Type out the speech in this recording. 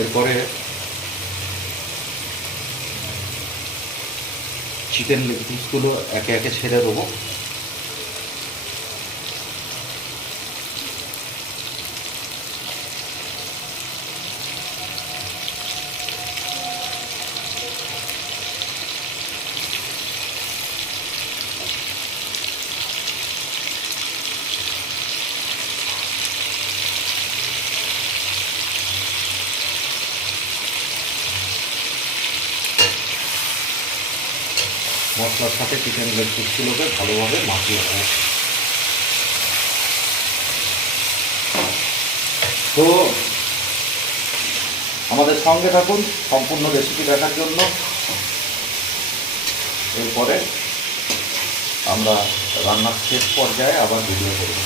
এরপরে chicken leg পিসগুলো একে একে ছেড়ে দেবো। মশলার সাথে চিকেন লেগ পিসগুলোকে ভালোভাবে মাখিয়ে দেবো। তো আমাদের সঙ্গে থাকুন সম্পূর্ণ রেসিপি দেখার জন্য। এরপরে আমরা রান্নার শেষ পর্যায়ে আবার ভিডিও করব।